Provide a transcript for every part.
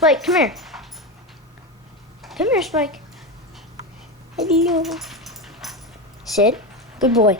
Spike, come here. Come here, Spike. Hello. Sit. Good boy.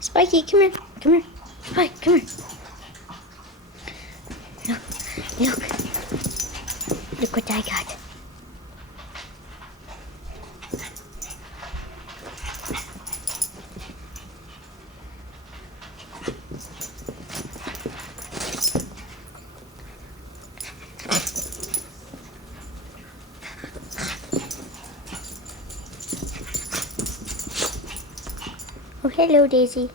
Spiky, come here. Come here. Spike, come here. Look. Look what I got. Oh, hello, Daisy.